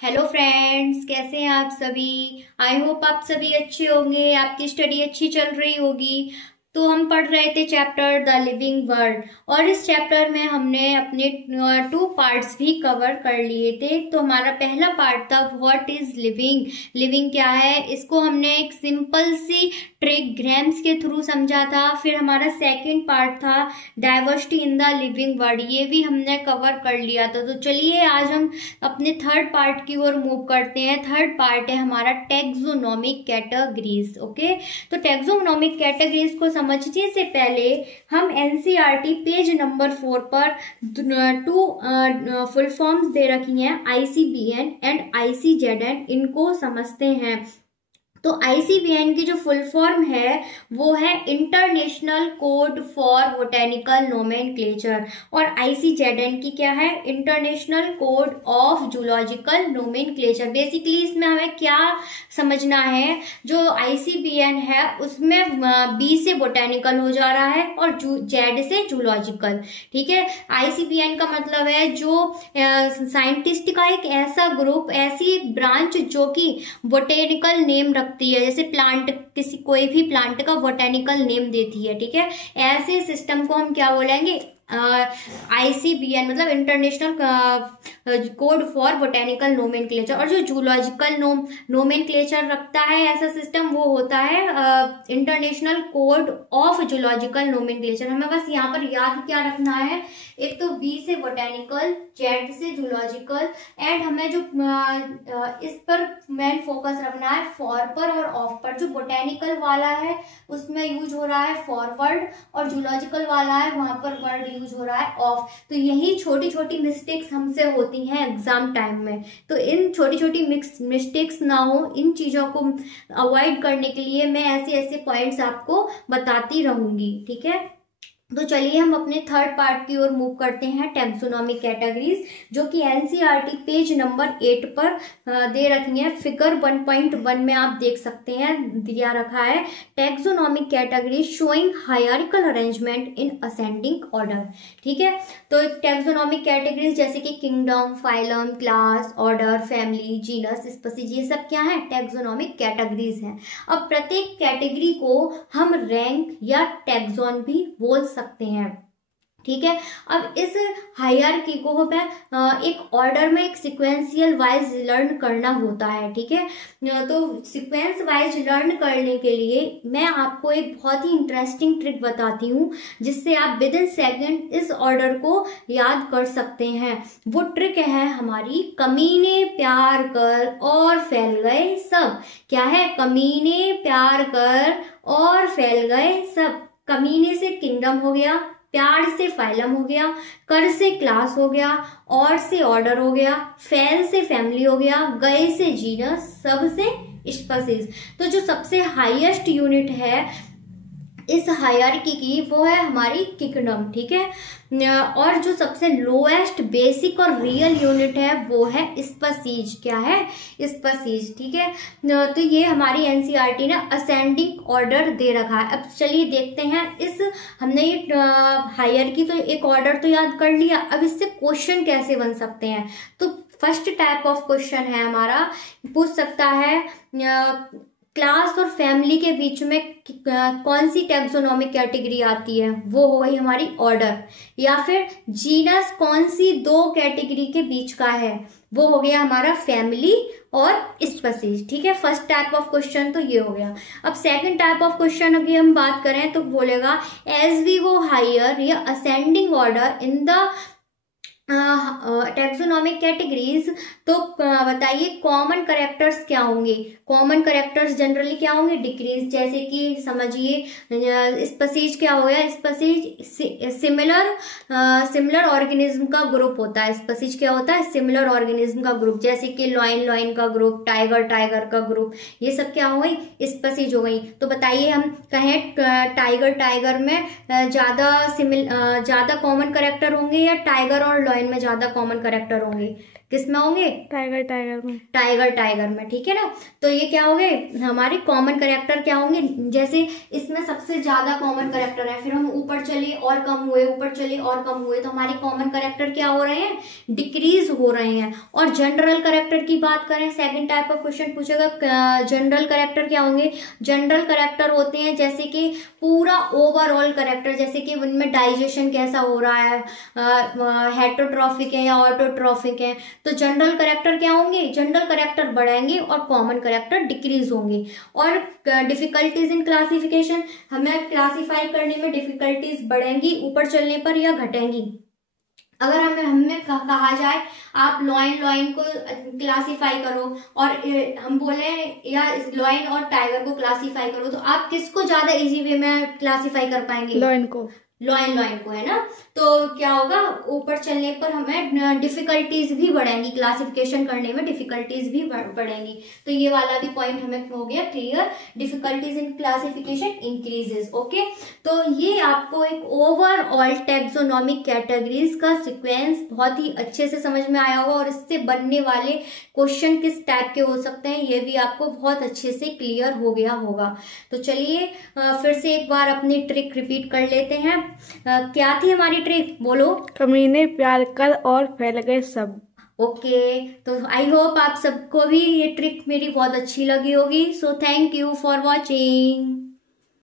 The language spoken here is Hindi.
हेलो फ्रेंड्स, कैसे हैं आप सभी। आई होप आप सभी अच्छे होंगे, आपकी स्टडी अच्छी चल रही होगी। तो हम पढ़ रहे थे चैप्टर द लिविंग वर्ल्ड, और इस चैप्टर में हमने अपने 2 पार्ट्स भी कवर कर लिए थे। तो हमारा पहला पार्ट था व्हाट इज लिविंग, लिविंग क्या है। इसको हमने एक सिंपल सी ट्रिग्राम्स के थ्रू समझा था। फिर हमारा सेकंड पार्ट था diversity in the living world, ये भी हमने कवर कर लिया था। तो चलिए आज हम अपने थर्ड पार्ट की ओर मूव करते हैं। थर्ड पार्ट है हमारा टैक्सोनॉमिक कैटेगरीज। ओके, तो टैक्सोनॉमिक कैटेगरीज को समझने से पहले हम एनसीईआरटी पेज नंबर 4 पर 2 फुल फॉर्म्स दे रखी हैं, आईसीबीएन एंड आईसीजेडएन, इनको समझते हैं। तो आईसीबीएन की जो फुल फॉर्म है वो है international code for botanical nomenclature, और आईसीजेडएन की क्या है, international code of zoological nomenclature. Basically इसमें हमें क्या समझना है, जो आईसीबीएन है उसमें बी से बोटेनिकल हो जा रहा है और जेड से जूलॉजिकल। ठीक है, आईसीबीएन का मतलब है जो साइंटिस्ट का एक ऐसा ग्रुप, ऐसी ब्रांच जो कि बोटेनिकल नेम रखती है, जैसे प्लांट, किसी कोई भी प्लांट का बोटेनिकल नेम देती है। ठीक है, ऐसे सिस्टम को हम क्या बोलेंगे, आईसीबीएन, मतलब international code for botanical nomenclature. और जो जूलॉजिकल नोमेनक्लेचर रखता है ऐसा सिस्टम, वो होता है international code of zoological nomenclature. हमें बस यहाँ पर याद क्या रखना है, एक तो बी से बोटेनिकल, जेड से जूलॉजिकल, एंड हमें जो इस पर मेन फोकस रखना है फॉर पर और ऑफ पर। जो बोटेनिकल वाला है उसमें यूज हो रहा है फॉरवर्ड, और जूलॉजिकल वाला है वहां पर वर्ड यूज हो रहा है ऑफ। तो यही छोटी छोटी मिस्टेक्स हमसे होती हैं एग्जाम टाइम में। तो इन छोटी छोटी मिस्टेक्स ना हो, इन चीजों को अवॉइड करने के लिए मैं ऐसे ऐसे पॉइंट्स आपको बताती रहूंगी। ठीक है, तो चलिए हम अपने थर्ड पार्ट की ओर मूव करते हैं, टैक्सोनॉमिक कैटेगरीज, जो कि एनसीईआरटी पेज नंबर 8 पर दे रखी है। फिगर 1.1 में आप देख सकते हैं, दिया रखा है taxonomic categories showing hierarchical arrangement in ascending order. ठीक है, तो टैक्सोनॉमिक कैटेगरीज जैसे कि kingdom, phylum, class, order, family, genus, species, ये सब क्या है, टैक्सोनॉमिक कैटेगरीज हैं। अब प्रत्येक कैटेगरी को हम रैंक या टैक्सोन भी बोल सकते हैं। ठीक है, अब इस हायरार्की को हमें एक ऑर्डर में एक सिक्वेंशियल वाइज लर्न करना होता है। ठीक है, तो सीक्वेंस वाइज लर्न करने के लिए मैं आपको एक बहुत ही इंटरेस्टिंग ट्रिक बताती हूँ, जिससे आप विद इन सेकेंड इस ऑर्डर को याद कर सकते हैं। वो ट्रिक है हमारी कमीने प्यार कर और फैल गए सब। क्या है, कमीने प्यार कर और फैल गए सब। कमीने से किंगडम हो गया, प्यार से फाइलम हो गया, कर से क्लास हो गया, और से ऑर्डर हो गया, फैल से फैमिली हो गया, गए से जीनस, सब से स्पीशीज। तो जो सबसे हाईएस्ट यूनिट है इस हायरार्की की वो है हमारी किंगडम। ठीक है, और जो सबसे लोएस्ट बेसिक और रियल यूनिट है वो है स्पीशीज। क्या है, स्पीशीज। ठीक है, तो ये हमारी एनसीईआरटी ने असेंडिंग ऑर्डर दे रखा है। अब चलिए देखते हैं, इस हमने ये हायरार्की तो एक ऑर्डर तो याद कर लिया, अब इससे क्वेश्चन कैसे बन सकते हैं। तो फर्स्ट टाइप ऑफ क्वेश्चन है हमारा, पूछ सकता है क्लास और फैमिली के बीच में कौन सी टैक्सोनॉमिक कैटेगरी आती है, वो हो गई हमारी ऑर्डर। या फिर जीनस कौन सी 2 कैटेगरी के बीच का है, वो हो गया हमारा फैमिली और स्पीशीज। ठीक है, फर्स्ट टाइप ऑफ क्वेश्चन तो ये हो गया। अब सेकंड टाइप ऑफ क्वेश्चन अगर हम बात करें तो बोलेगा एज वी गो हायर या ascending order in the taxonomic categories. तो बताइए कॉमन करेक्टर्स क्या होंगे। कॉमन करेक्टर्स जनरली क्या होंगे, डिक्रीज। जैसे कि समझिए स्पीशीज क्या हो गया, स्पीशीज सिमिलर ऑर्गेनिज्म का ग्रुप होता है। स्पीशीज क्या होता है, सिमिलर ऑर्गेनिज्म का ग्रुप, जैसे कि लॉयन का ग्रुप, टाइगर का ग्रुप, ये सब क्या हो गई, स्पीशीज हो गई। तो बताइए हम कहें टाइगर में ज्यादा कॉमन करेक्टर होंगे या टाइगर और लॉयन में ज्यादा कॉमन करेक्टर होंगे। किस में होंगे? टाइगर में। टाइगर में, ठीक है ना। तो ये क्या हो गए हमारे कॉमन कैरेक्टर, क्या होंगे? जैसे इसमें सबसे ज्यादा कॉमन कैरेक्टर है, फिर हम ऊपर चले और कम हुए, ऊपर चले और कम हुए, तो हमारे कॉमन कैरेक्टर क्या हो रहे हैं? डिक्रीज हो रहे हैं। और जनरल कैरेक्टर की बात करें, सेकंड टाइप ऑफ क्वेश्चन पूछेगा, जनरल कैरेक्टर क्या होंगे? जनरल कैरेक्टर होते हैं जैसे कि पूरा ओवरऑल कैरेक्टर, जैसे कि उनमें डाइजेशन कैसा हो रहा है, हेटरोट्रॉफिक है या ऑटोट्रॉफिक है। तो जनरल कैरेक्टर क्या होंगे? जनरल कैरेक्टर बढ़ेंगे और कॉमन कैरेक्टर डिक्रीज होंगे। और डिफिकल्टीज इन क्लासिफिकेशन, हमें क्लासिफाई करने में डिफिकल्टीज बढ़ेंगी ऊपर चलने पर या घटेंगी? अगर हमें कहा जाए आप लॉइन को क्लासिफाई करो और हम बोले या लॉइन और टाइगर को क्लासिफाई करो, तो आप किसको ज्यादा इजी वे में क्लासिफाई कर पाएंगे? लॉइन को। लॉइन को, है ना। तो क्या होगा, ऊपर चलने पर हमें डिफिकल्टीज भी बढ़ेंगी, क्लासिफिकेशन करने में डिफिकल्टीज भी बढ़ेंगी। तो ये वाला भी पॉइंट हमें हो गया clear, difficulties in classification increases. Okay, तो ये आपको एक ओवरऑल टैक्सोनॉमिक कैटेगरीज का सीक्वेंस बहुत ही अच्छे से समझ में आया होगा, और इससे बनने वाले क्वेश्चन किस टाइप के हो सकते हैं ये भी आपको बहुत अच्छे से क्लियर हो गया होगा। तो चलिए फिर से एक बार अपनी ट्रिक रिपीट कर लेते हैं। क्या थी हमारी ट्रिक, बोलो? कमीने प्यार कर और फैल गए सब। ओके, तो आई होप आप सबको भी ये ट्रिक मेरी बहुत अच्छी लगी होगी। So thank you for watching.